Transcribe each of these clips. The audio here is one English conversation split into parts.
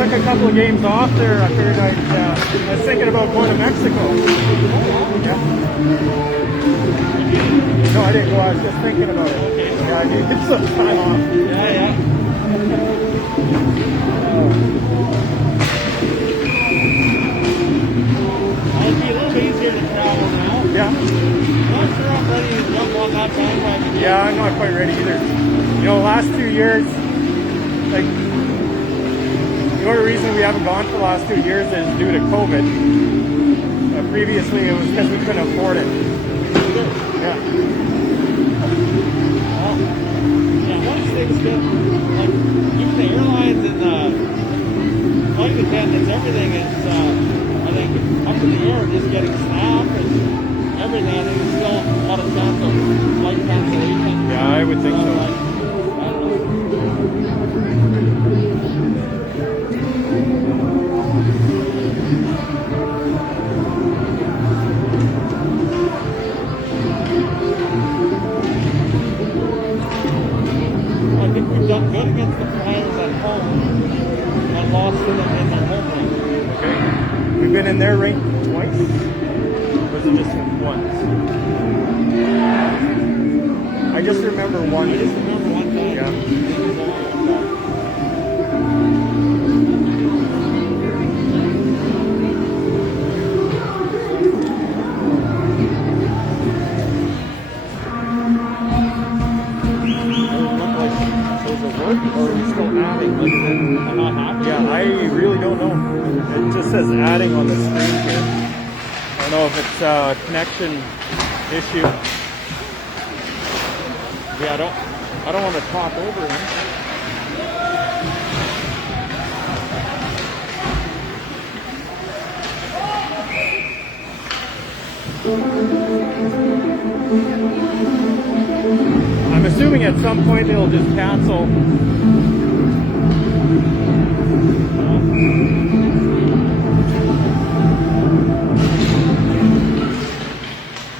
took a couple of games off there. I figured I was thinking about going to Mexico. Yeah. No, I didn't go. I was just thinking about it. Okay. Yeah, I needed some time off. Yeah. It'd be a little easier to travel now. Yeah. Not sure I'm ready to jump on that bandwagon yet. Yeah, I'm not quite ready either. You know, last 2 years, like, the only reason we haven't gone for the last 2 years is due to COVID. Previously, it was because we couldn't afford it. Yeah. Well, yeah, once things get, like, even the airlines and the flight attendants, everything is, I think, up in the air, just getting staff and everything. I think there's still a lot of chance of flight cancellation. Yeah, I would think so. Like, I don't know. I think we've done good against the Flyers at home and lost to them in their home rink. Okay. We've been in their rink twice. Was it just once? I just remember one. I just remember one time. Yeah. Or are we still adding? I'm not happy. Yeah, I really don't know. It just says adding on the screen here. I don't know if it's a connection issue. Yeah, I don't want to talk over him. I'm assuming at some point it'll just cancel.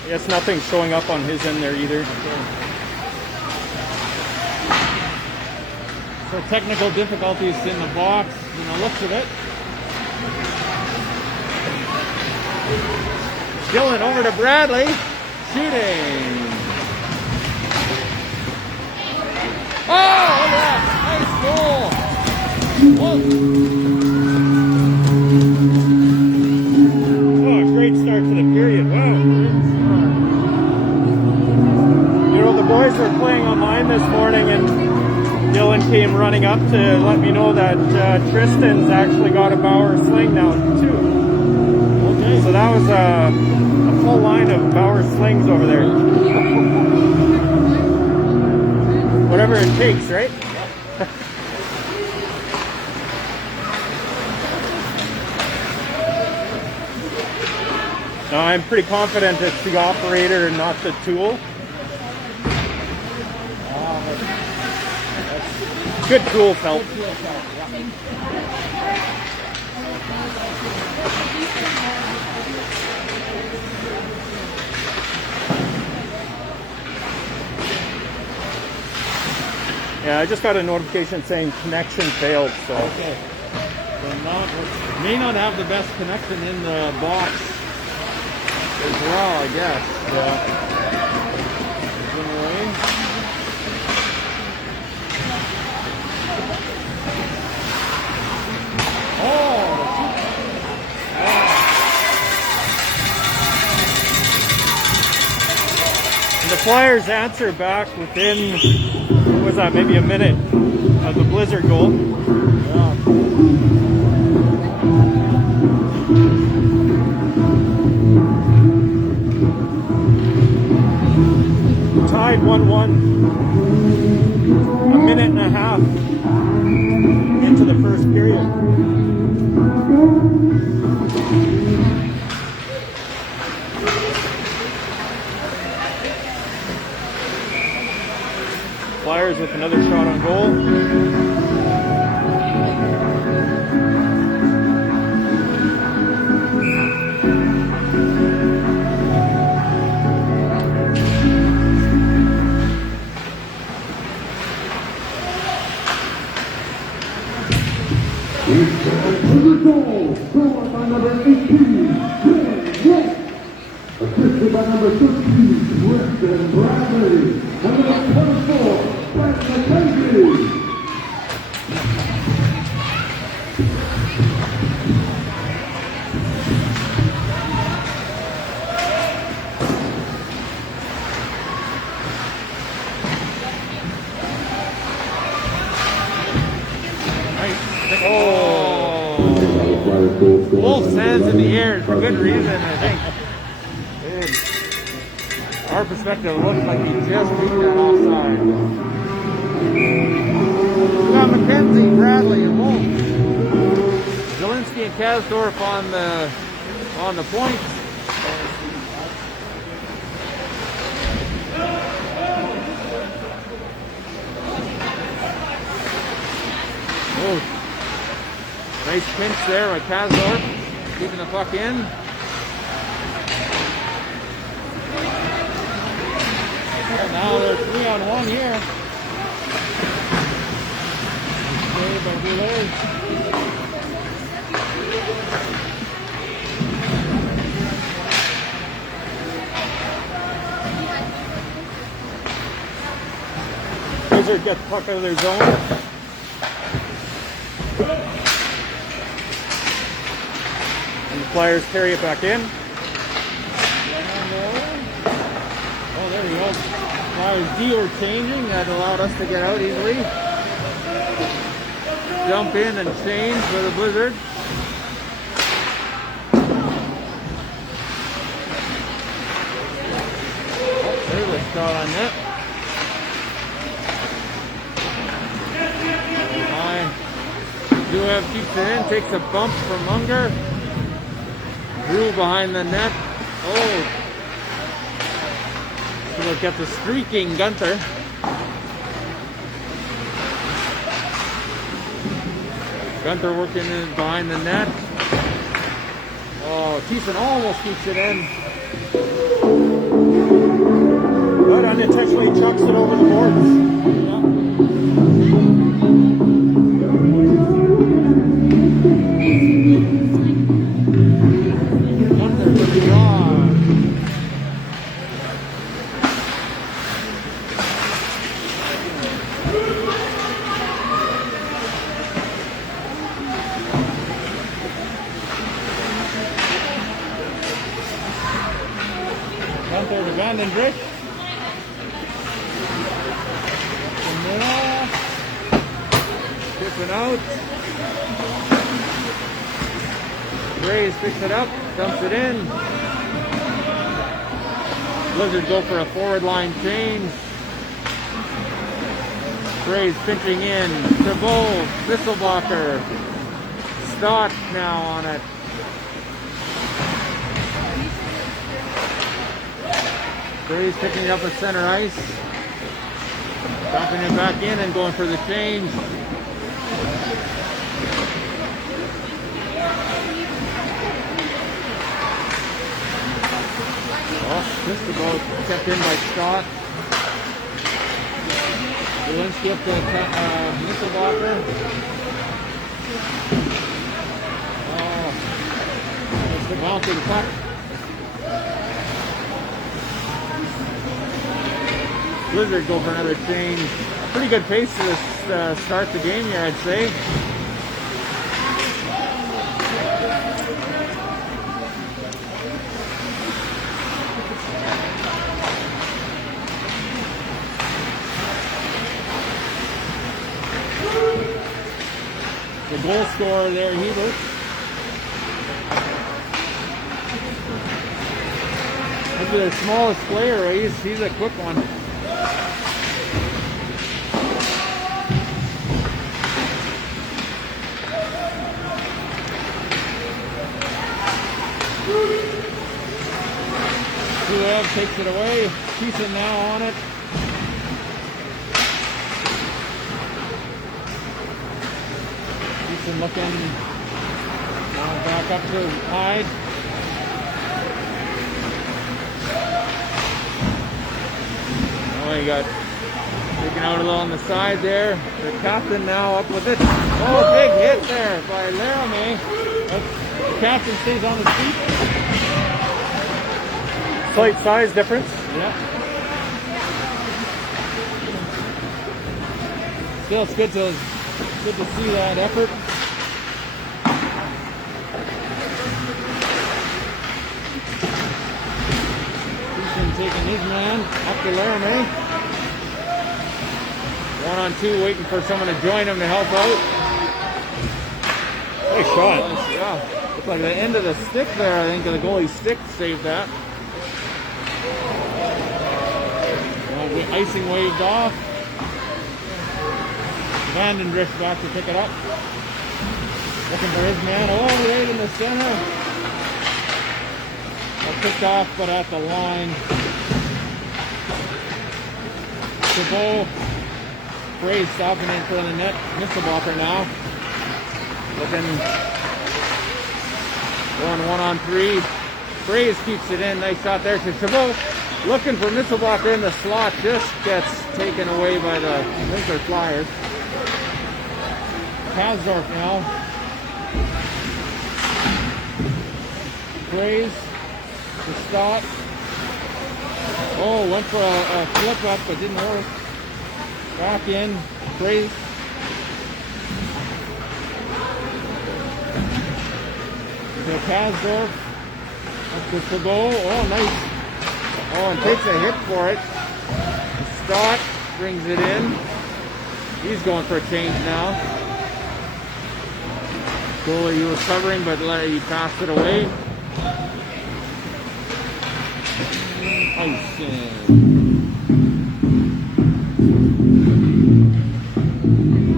I guess nothing's showing up on his end there either. So technical difficulties in the box, in the looks of it. Dylan over to Bradley, shooting. Oh, look at that, nice goal. Whoa. Oh, great start to the period. Wow. You know, the boys were playing online this morning and Dylan came running up to let me know that Tristan's actually got a Bauer sling now too. Okay. So that was a full line of Bauer slings over there. Whatever it takes, right? No, I'm pretty confident it's the operator and not the tool. Good tool felt. Yeah, I just got a notification saying connection failed. So. Okay. So may not have the best connection in the box as well, I guess. Yeah. The Flyers answer back within, what was that, maybe a minute of the Blizzard goal. Yeah. Tied 1-1. A minute and a half into the first period. Flyers with another shot on goal. To the goal, scored by number 18, Greg Wolf. Assisted by number 13, Preston Bradley. And number 24, Brett McKenzie. Wolf's hands in the air for good reason, I think. Our perspective, it looks like he just beat that offside. We got McKenzie, Bradley, and Wolf. Zielinski and Kasdorf on the points. Oh. Nice pinch there by Kasdorf, keeping the puck in. And now they're 3-on-1 here. Saved by Boulay. Wizard get the puck out of their zone. Flyers carry it back in. Oh, there we go. Flyers D were changing. That allowed us to get out easily. Jump in and change for the Blizzard. Oh, there's a shot on net. Duev keeps it in, takes a bump from Munger. Drew behind the net. Oh. So look at the streaking Gunther. Gunther working in behind the net. Oh, Thiessen almost keeps it in. But unintentionally chucks it over the boards. Gunther to Vandenbrich. Tipping out. Graves picks it up, dumps it in. Blizzard go for a forward line change. Graves pinching in. Trevol, Visselbacher. Stott now on it. Graves picking it up at center ice. Dropping it back in and going for the change. Oh, just about kept in by Stott. Zielinski up to Nisselbacher. Oh, it's the bouncing puck. Blizzard go for another change. Pretty good pace to start the game here, I'd say. The goal scorer there, Hebert. Look at their smallest player. He's a quick one. Duev takes it away. Thiessen now on it. Thiessen looking back up to Hyde. Oh, he got Taking out a little on the side there. The captain now up with it. Oh, big hit there by Laramie. The captain stays on his feet. Slight size difference. Yeah. Still, it's good to see that effort. Houston taking his man up to Laramie. 1-on-2, waiting for someone to join him to help out. Nice shot. Yeah, looks like the end of the stick there. I think the goalie's stick saved that. Icing waved off. Vandendrift back to pick it up. Looking for his man. Oh, right in the center. Picked off, but at the line. Chabot. Bray stopping in front of the net. Misselbacher now. Looking. Going 1-on-3. Brays keeps it in. Nice shot there to Chabot. Looking for Misselbacher in the slot. Just gets taken away by the Winkler Flyers. Kasdorf now. Brays to stop. Oh, went for a flip up, but didn't work. Back in. Brays. To Kasdorf. Up to Chabot. Oh, nice. Oh, and takes a hit for it. Stott brings it in. He's going for a change now. Goalie was covering, but he passed it away.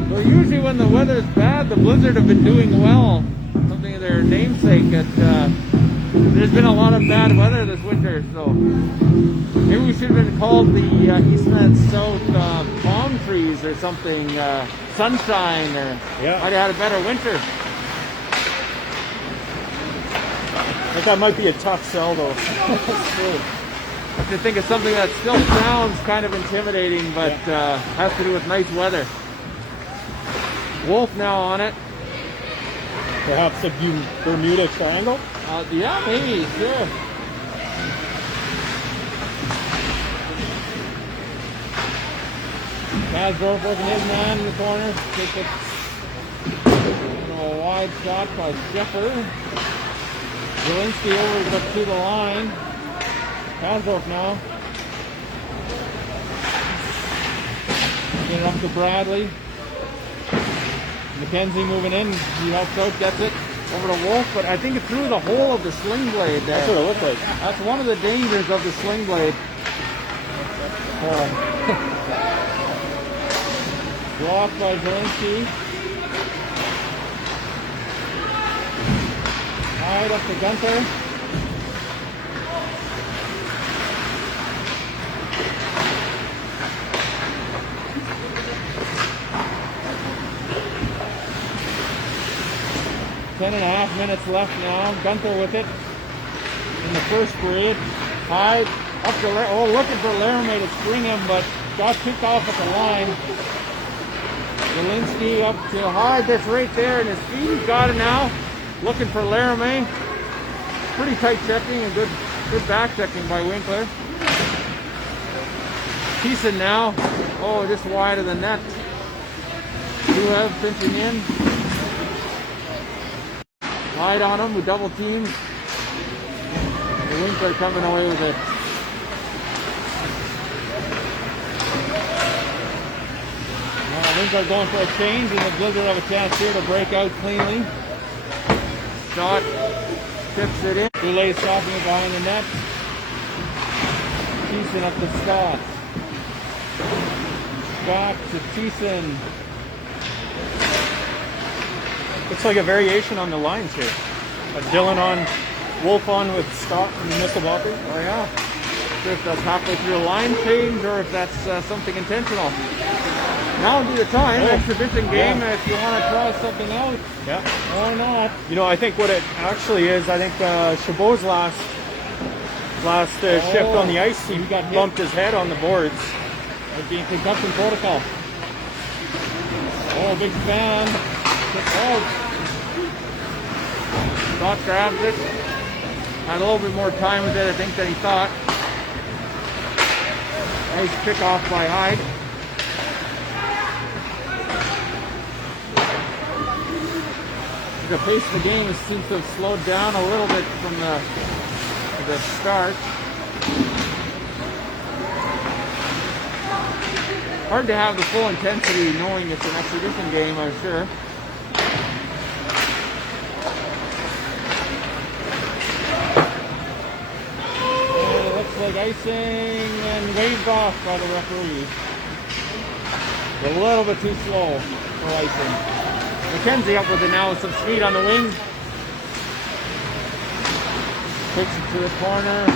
So usually when the weather's bad, the Blizzard have been doing well. Something of their namesake. There's been a lot of bad weather this winter, so maybe we should have been called the East and South palm trees or something. Sunshine, or Yeah. might have had a better winter. I think that might be a tough sell, though. That's true. I have to think of something that still sounds kind of intimidating, but has to do with nice weather. Wolf now on it. Perhaps a Bermuda Triangle? Yeah, maybe, sure. Kasdorf working his man in the corner. Takes it. A wide shot by Sheffer. Zielinski over to the line. Kasdorf now. Get it up to Bradley. McKenzie moving in. He helps out, gets it over to Wolf, but I think it threw the hole of the sling blade there. That's what it looked like. That's one of the dangers of the sling blade. Blocked by Zielinski. Right up to Gunther. Ten and a half minutes left now. Gunther with it in the first period. Hyde up to looking for Laramie to spring him, but got kicked off at the line. Zielinski up to Hyde. That's right there in his feet. He's got it now. Looking for Laramie. Pretty tight checking and good back checking by Winkler. Thiessen now. Oh, just wide of the net. Duev pinching in. Hyde on him with double team. The Winkler coming away with it. Winkler going for a change, and the Blizzard have a chance here to break out cleanly. Shot, tips it in. Goulet stopping it behind the net. Thiessen up to Scott. Scott to Thiessen. Looks like a variation on the lines here. Dylan on, Wolf on with Scott and Misselbacher. Oh yeah. If that's halfway through a line change or if that's something intentional. Now would be the time, exhibition game, if you want to try something out. Yeah. Or not. You know, I think what it actually is, I think Chabot's last shift on the ice, he got hit. bumped his head on the boards. Might be in concussion protocol. Oh, big fan. Oh. Scott grabs it. Had a little bit more time with it, I think, than he thought. Nice pick off by Hyde. The pace of the game seems to have slowed down a little bit from the start. Hard to have the full intensity knowing it's an exhibition game, I'm sure. And it looks like icing and waved off by the referee. A little bit too slow for icing. McKenzie up with it now with some speed on the wing. Takes it to the corner.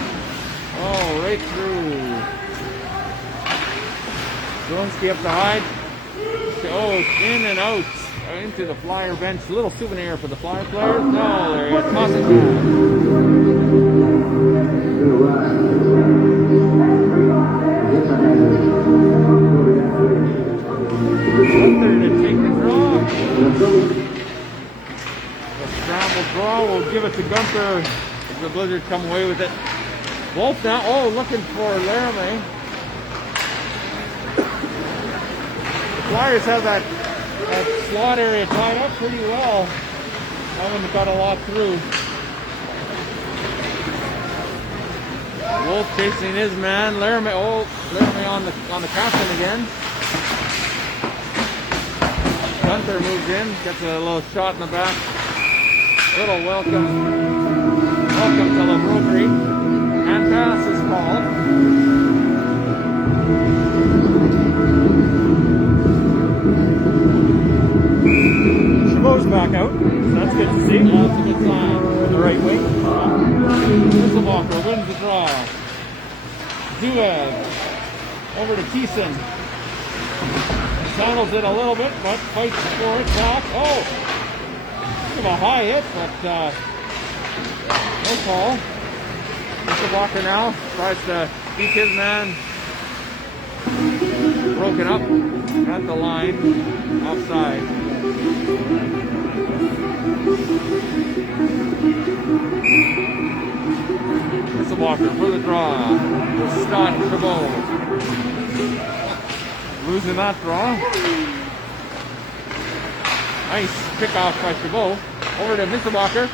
Oh, right through. Zelensky up the Hyde. Oh, it's in and out. Into the Flyer bench. A little souvenir for the Flyer players. No, there he is. Toss it back. Gunther to take the draw. The scramble draw will give it to Gunther. The Blizzard come away with it. Wolf now. Oh, looking for Laramie. The Flyers have that slot area tied up pretty well. Haven't got a lot through. Wolf chasing his man. Laramie. Oh, Laramie on the captain again. Gunther moves in, gets a little shot in the back. Little welcome to the Rotary. And pass is called. Chabot's back out. So that's good to see. Yeah, that's a good sign. On the right wing. Nisselbacher wins the draw. Zuev over to Thiessen. Handles it a little bit, but fights for it back. Oh! Bit of a high hit, but no call. Nisselbacher now tries to beat his man. Broken up at the line, offside. Nisselbacher for the draw. For Scott Chabot. Losing that draw. Nice pick off by Chabot. Over to Nisselbacher.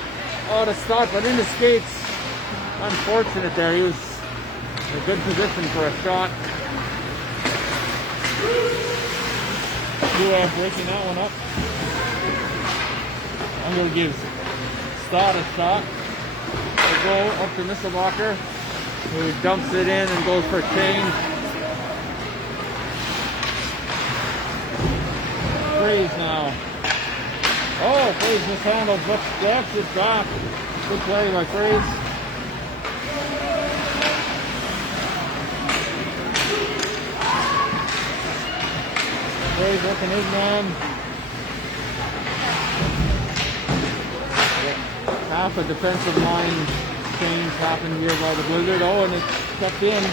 Oh, to start, but into skates. Unfortunate there. He was in a good position for a shot. Breaking that one up. I'm going to give Stott a shot. To go up to Nisselbacher, who dumps it in and goes for a change. Freeze now. Oh, Freeze mishandled, but gets it back. Good play by Freeze. Freeze working his man. Half a defensive line change happened here by the Blizzard. Oh, and it's kept in.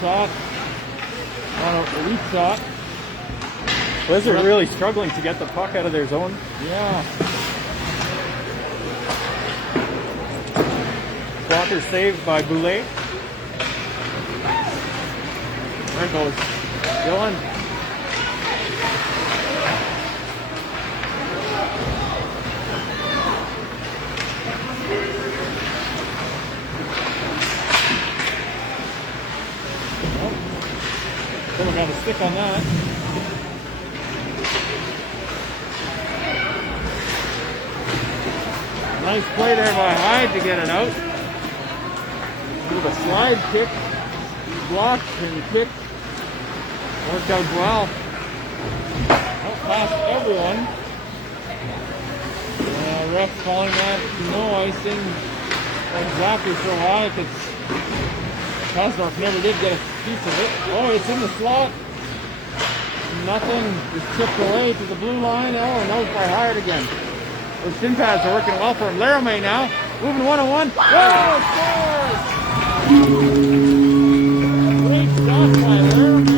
Shot. A weak shot. Blizzard really struggling to get the puck out of their zone. Yeah. Walker saved by Boulay. There goes Dylan. Dylan got a stick on that. Nice play there by Hyde to get it out. With a slide kick, blocked and kicked. Worked out well. Out past everyone. Ref calling that no icing. Not exactly sure why, because Kasdorf never did get a piece of it. Oh, it's in the slot. Nothing. Just chipped away to the blue line. Oh, and that was by Hyde again. Those shin pads are working well for him. Laramie now, moving one-on-one. Oh, scores! Great shot by Laramie.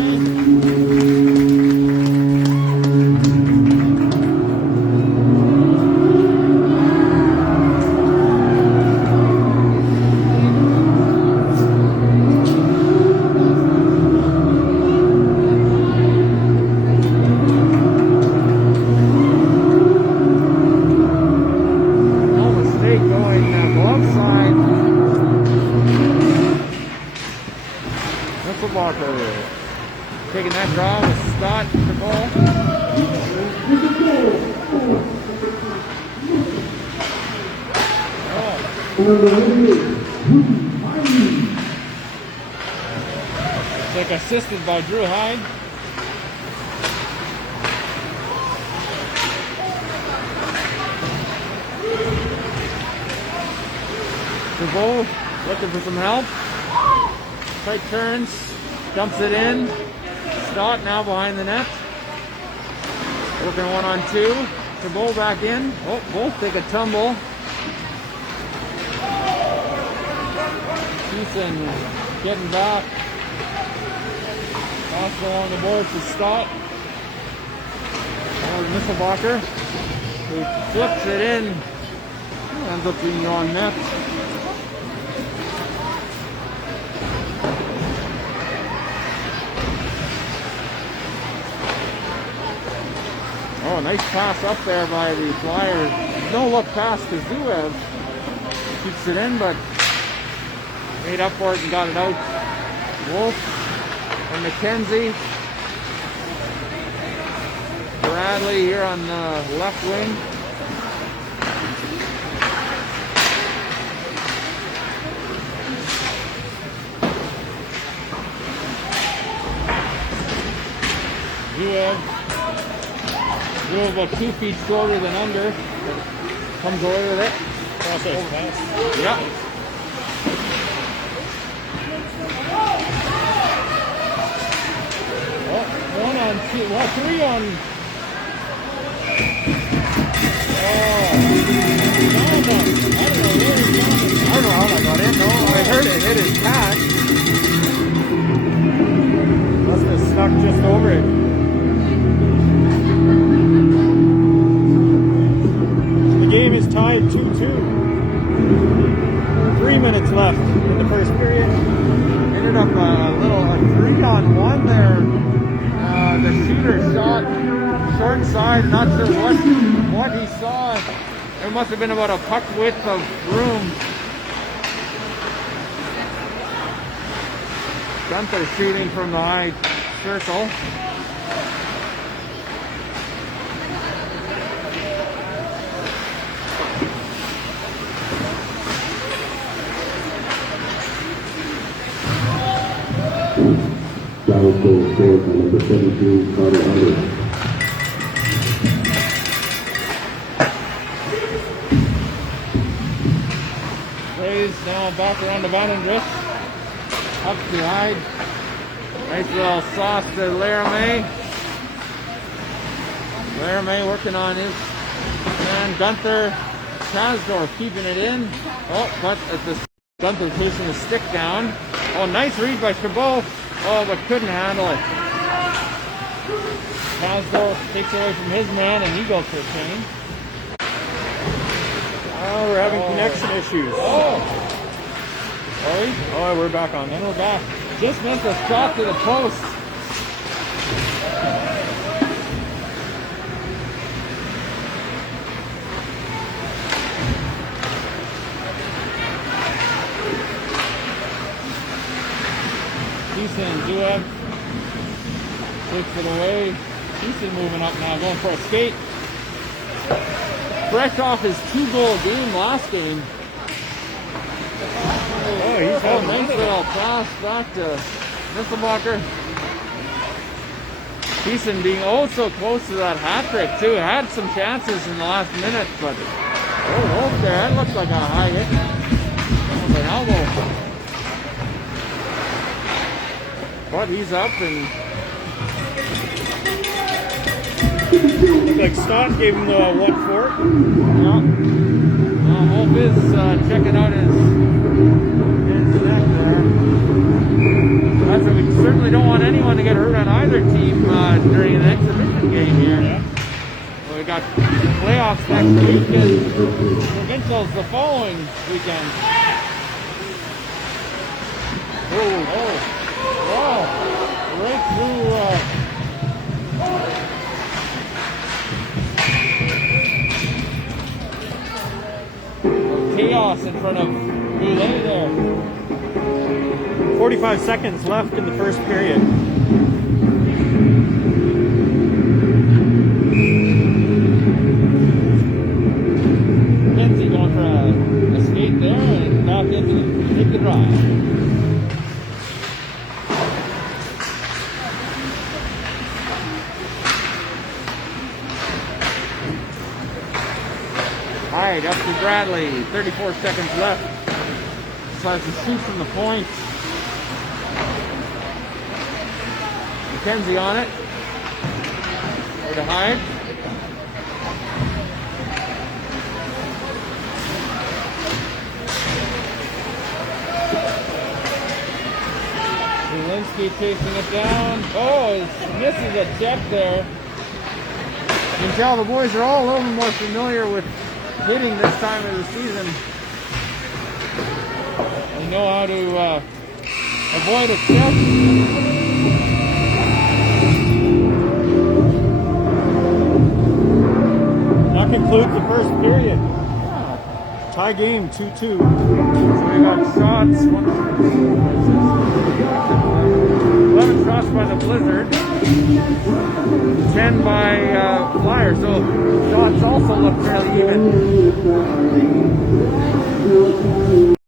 Number 88, Rudy Hyde. Like assisted by Drew Hyde. Dubois looking for some help. Tight turns, dumps it in. Stott now behind the net. Working 1-on-2. Dubois back in. Oh, both take a tumble. Houston getting back. Tossed along the boards to Stott. Or Nisselbacher, who flips it in. Ends up being on net. Oh, nice pass up there by the Flyers. No look pass to Zuev. Keeps it in, but made up for it and got it out. Wolf and McKenzie. Bradley here on the left wing. Zuev about 2 feet shorter than under. Comes away with it. Process pass. Yeah. Oh, 1-on-2. Well, 3-on. Oh. I don't know how that got in. No, I heard it hit his pad. Must have stuck just over it. The game is tied 2-2. 3 minutes left in the first period. Ended up a 3-on-1 there. The shooter shot short side, not sure what he saw. There must have been about a puck width of room. Gunther shooting from the high circle. Dallas goal scored by number 17, Carter Hunter. Rays now back around the Vanendrift. Up to Hyde. Nice little sauce to Laramie. Laramie working on his man. Gunther Kasdorf keeping it in. Oh, but at the Gunther pushing the stick down. Oh, nice read by Chabot. Oh, but couldn't handle it. Kasdorf takes away from his man and he goes for a change. Oh, we're having connection issues. Oh, Oh, we're back on. and we're back. Just missed a shot to the post. Houston, Zuev takes it away. Houston moving up now, going for a skate. Fresh off his 2-goal game last game. Oh, he's having Nice little pass back to Nisselbacher. Houston being oh so close to that hat trick too. Had some chances in the last minute, but oh there, that looks like a high hit. With an elbow. But he's up and Looked like Stott gave him the 1-4. yeah. Wolf is checking out his neck there. That's what we certainly don't want anyone to get hurt on either team during an exhibition game here. Yeah. Well, we got playoffs next week and provincials the following weekend. Oh, right through. Chaos in front of Goulet there. 45 seconds left in the first period. Hyde up to Bradley. 34 seconds left. Decides to shoot from the point. McKenzie on it. Over to Hyde. Zielinski chasing it down. Oh, misses a check there. You can tell the boys are all a little more familiar with hitting this time of the season. They know how to avoid a check. That concludes the first period. Tie game, 2-2. So we got shots. 11 shots by the Blizzard. 10 by Flyers. So shots also look fairly even.